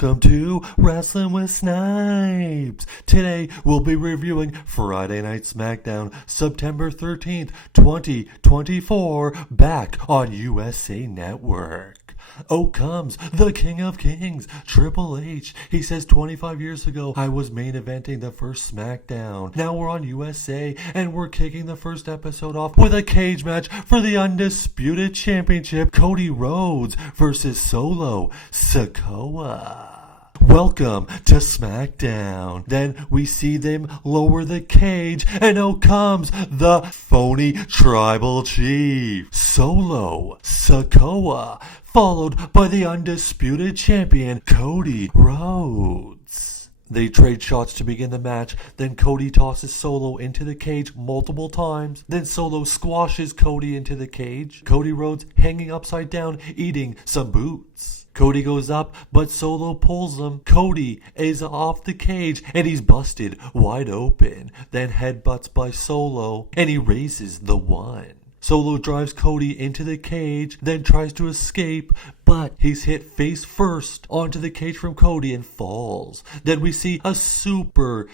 Welcome to Wrestling with Snipes. Today we'll be reviewing Friday Night SmackDown, September 13th, 2024, back on USA Network. Oh comes the King of Kings, Triple H. He says 25 years ago I was main eventing the first SmackDown. Now we're on USA and we're kicking the first episode off with a cage match for the Undisputed Championship. Cody Rhodes versus Solo Sikoa. Welcome to SmackDown. Then we see them lower the cage, and out comes the phony tribal chief, Solo Sikoa, followed by the undisputed champion, Cody Rhodes. They trade shots to begin the match, then Cody tosses Solo into the cage multiple times, then Solo squashes Cody into the cage, Cody Rhodes hanging upside down, eating some boots. Cody goes up, but Solo pulls him. Cody is off the cage, and he's busted wide open, then headbutts by Solo, and he raises the one. Solo drives Cody into the cage, then tries to escape, but he's hit face first onto the cage from Cody and falls. Then we see a superplex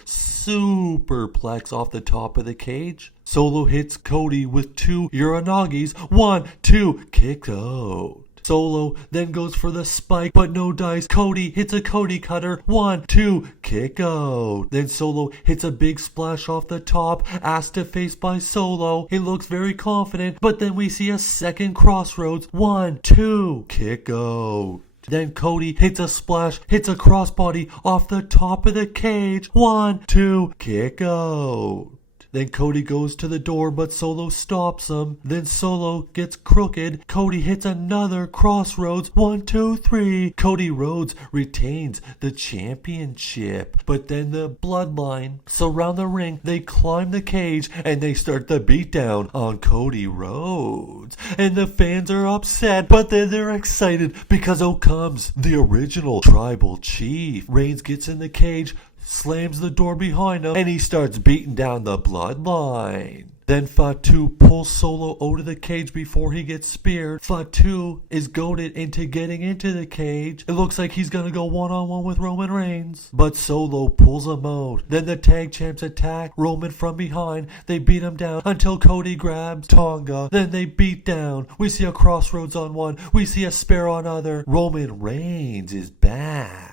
off the top of the cage. Solo hits Cody with two Uranagis. 1, 2, kick out. Solo then goes for the spike, but no dice. Cody hits a Cody cutter. 1, 2, kick out. Then Solo hits a big splash off the top, ass to face by Solo. He looks very confident, but then we see a second crossroads. 1, 2, kick out. Then Cody hits a splash, hits a crossbody off the top of the cage. 1, 2, kick out. Then Cody goes to the door, but Solo stops him. Then Solo gets crooked. Cody hits another crossroads. 1, 2, 3. Cody Rhodes retains the championship. But then the bloodline surround the ring. They climb the cage and they start the beatdown on Cody Rhodes. And the fans are upset, but then they're excited because out comes the original tribal chief. Reigns gets in the cage, slams the door behind him, and he starts beating down the bloodline. Then Fatu pulls Solo out of the cage before he gets speared. Fatu is goaded into getting into the cage. It looks like he's gonna go one-on-one with Roman Reigns, but Solo pulls him out. Then the tag champs attack Roman from behind. They beat him down until Cody grabs Tonga. Then they beat down. We see a crossroads on one. We see a spear on other. Roman Reigns is back.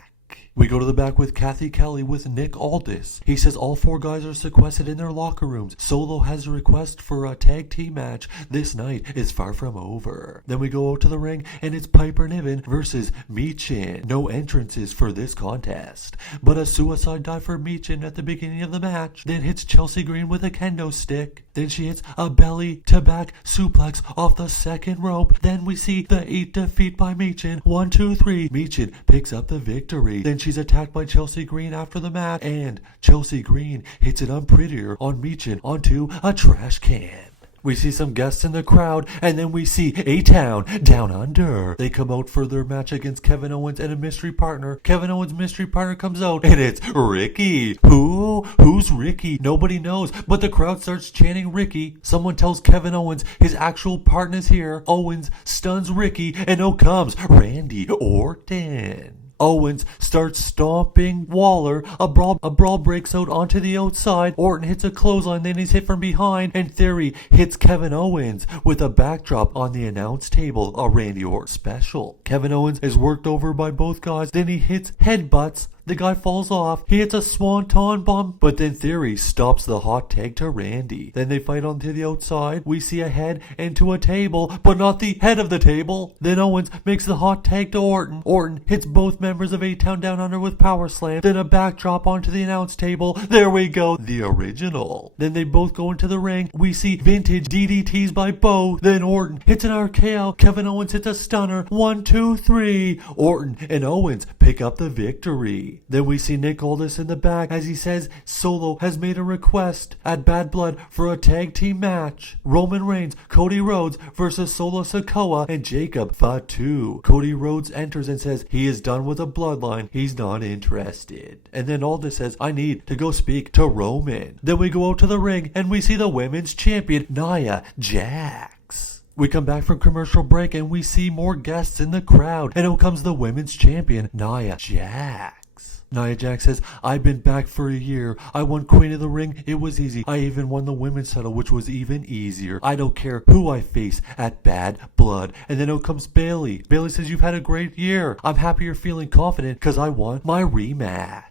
We go to the back with Kathy Kelly with Nick Aldis. He says all four guys are sequestered in their locker rooms. Solo has a request for a tag team match. This night is far from over. Then we go out to the ring and it's Piper Niven versus Michin. No entrances for this contest, but a suicide dive for Michin at the beginning of the match. Then hits Chelsea Green with a kendo stick. Then she hits a belly to back suplex off the second rope. Then we see the 8 defeat by Michin. 1, 2, 3. Michin picks up the victory. Then she's attacked by Chelsea Green after the match, and Chelsea Green hits it unprettier on Michin onto a trash can. We see some guests in the crowd, and then we see A-Town Down Under. They come out for their match against Kevin Owens and a mystery partner. Kevin Owens' mystery partner comes out, and it's Ricky. Who's Ricky? Nobody knows, but the crowd starts chanting Ricky. Someone tells Kevin Owens his actual partner's here. Owens stuns Ricky, and out comes Randy Orton. Owens starts stomping Waller. A brawl breaks out onto the outside. Orton hits a clothesline, then he's hit from behind, and Theory hits Kevin Owens with a backdrop on the announce table, a Randy Orton special. Kevin Owens is worked over by both guys, then he hits headbutts. The guy falls off. He hits a swanton bomb, but then Theory stops the hot tag to Randy. Then they fight onto the outside. We see a head into a table, but not the head of the table. Then Owens makes the hot tag to Orton. Orton hits both members of A-Town Down Under with power slam. Then a backdrop onto the announce table. There we go, the original. Then they both go into the ring. We see vintage DDTs by both. Then Orton hits an RKO. Kevin Owens hits a stunner. 1, 2, 3. Orton and Owens pick up the victory. Then we see Nick Aldis in the back as he says Solo has made a request at Bad Blood for a tag team match. Roman Reigns, Cody Rhodes versus Solo Sikoa and Jacob Fatu. Cody Rhodes enters and says he is done with the bloodline. He's not interested. And then Aldis says, I need to go speak to Roman. Then we go out to the ring and we see the women's champion, Nia Jax. We come back from commercial break and we see more guests in the crowd. And out comes the women's champion, Nia Jax. Nia Jax says, I've been back for a year. I won Queen of the Ring. It was easy. I even won the women's title, which was even easier. I don't care who I face at Bad Blood. And then out comes Bayley. Bayley says, you've had a great year. I'm happy you're feeling confident because I won my rematch.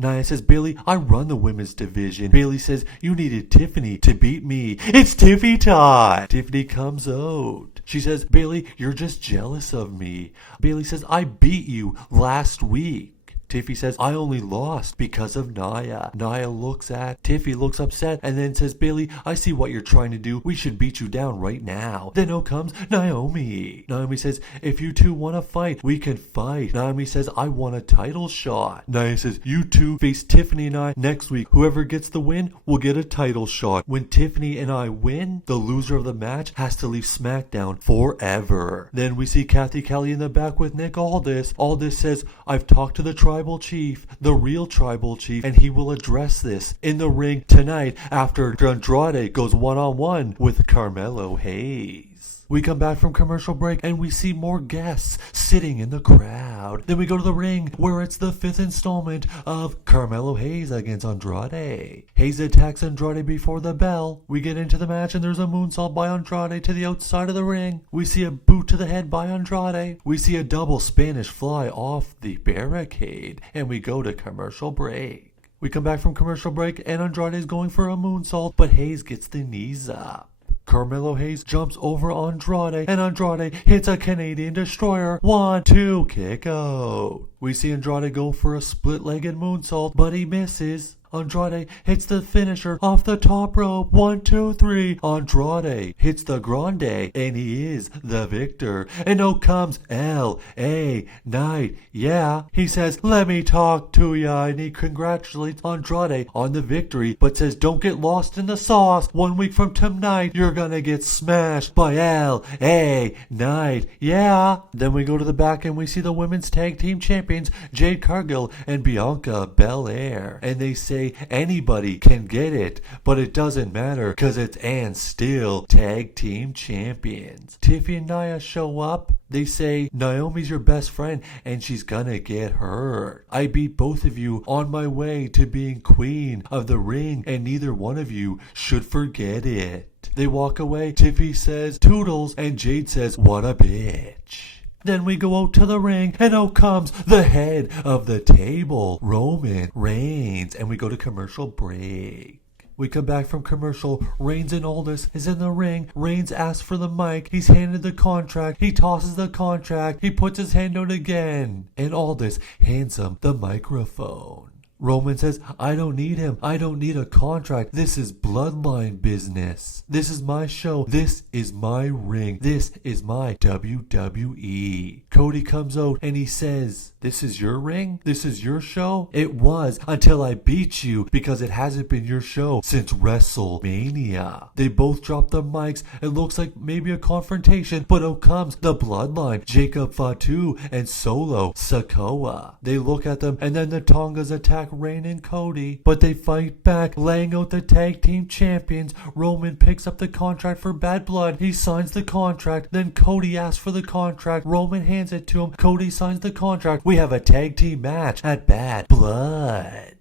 Nia says, Bayley, I run the women's division. Bayley says, you needed Tiffany to beat me. It's Tiffy time. Tiffany comes out. She says, Bayley, you're just jealous of me. Bayley says, I beat you last week. Tiffy says, I only lost because of Nia. Nia looks at Tiffy, looks upset, and then says, Bayley, I see what you're trying to do. We should beat you down right now. Then out comes Naomi. Naomi says, if you two want to fight, we can fight. Naomi says, I want a title shot. Nia says, you two face Tiffany and I next week. Whoever gets the win will get a title shot. When Tiffany and I win, the loser of the match has to leave SmackDown forever. Then we see Kathy Kelly in the back with Nick Aldis. Aldis says, I've talked to the tribal chief, the real tribal chief, and he will address this in the ring tonight after Andrade goes one-on-one with Carmelo Hayes. We come back from commercial break and we see more guests sitting in the crowd. Then we go to the ring where it's the 5th installment of Carmelo Hayes against Andrade. Hayes attacks Andrade before the bell. We get into the match and there's a moonsault by Andrade to the outside of the ring. We see a boot to the head by Andrade. We see a double Spanish fly off the barricade. And we go to commercial break. We come back from commercial break and Andrade is going for a moonsault, but Hayes gets the knees up. Carmelo Hayes jumps over Andrade, and Andrade hits a Canadian Destroyer. 1, 2, kick out. We see Andrade go for a split-legged moonsault, but he misses. Andrade hits the finisher off the top rope. 1, 2, 3. Andrade hits the grande, and he is the victor. And out comes L.A. Knight. Yeah, he says, let me talk to ya, and he congratulates Andrade on the victory, but says, don't get lost in the sauce. 1 week from tonight, you're gonna get smashed by L.A. Knight. Yeah. Then we go to the back and we see the women's tag team champions, Jade Cargill and Bianca Belair. And they say, anybody can get it, but it doesn't matter because it's and still tag team champions. Tiffy and Nia show up. They say, Naomi's your best friend and she's gonna get hurt. I beat both of you on my way to being queen of the ring and neither one of you should forget it. They walk away. Tiffy says, toodles, and Jade says, what a bitch. Then we go out to the ring, and out comes the head of the table, Roman Reigns, and we go to commercial break. We come back from commercial. Reigns and Aldis is in the ring. Reigns asks for the mic. He's handed the contract. He tosses the contract. He puts his hand out again, and Aldis hands him the microphone. Roman says, I don't need him. I don't need a contract. This is bloodline business. This is my show. This is my ring. This is my WWE. Cody comes out and he says, this is your ring? This is your show? It was until I beat you because it hasn't been your show since WrestleMania. They both drop the mics. It looks like maybe a confrontation, but out comes the bloodline, Jacob Fatu and Solo Sikoa. They look at them and then the Tongas attack Reign and Cody, but they fight back, laying out the tag team champions. Roman picks up the contract for Bad Blood. He signs the contract. Then Cody asks for the contract. Roman hands it to him. Cody signs the contract. We have a tag team match at Bad Blood.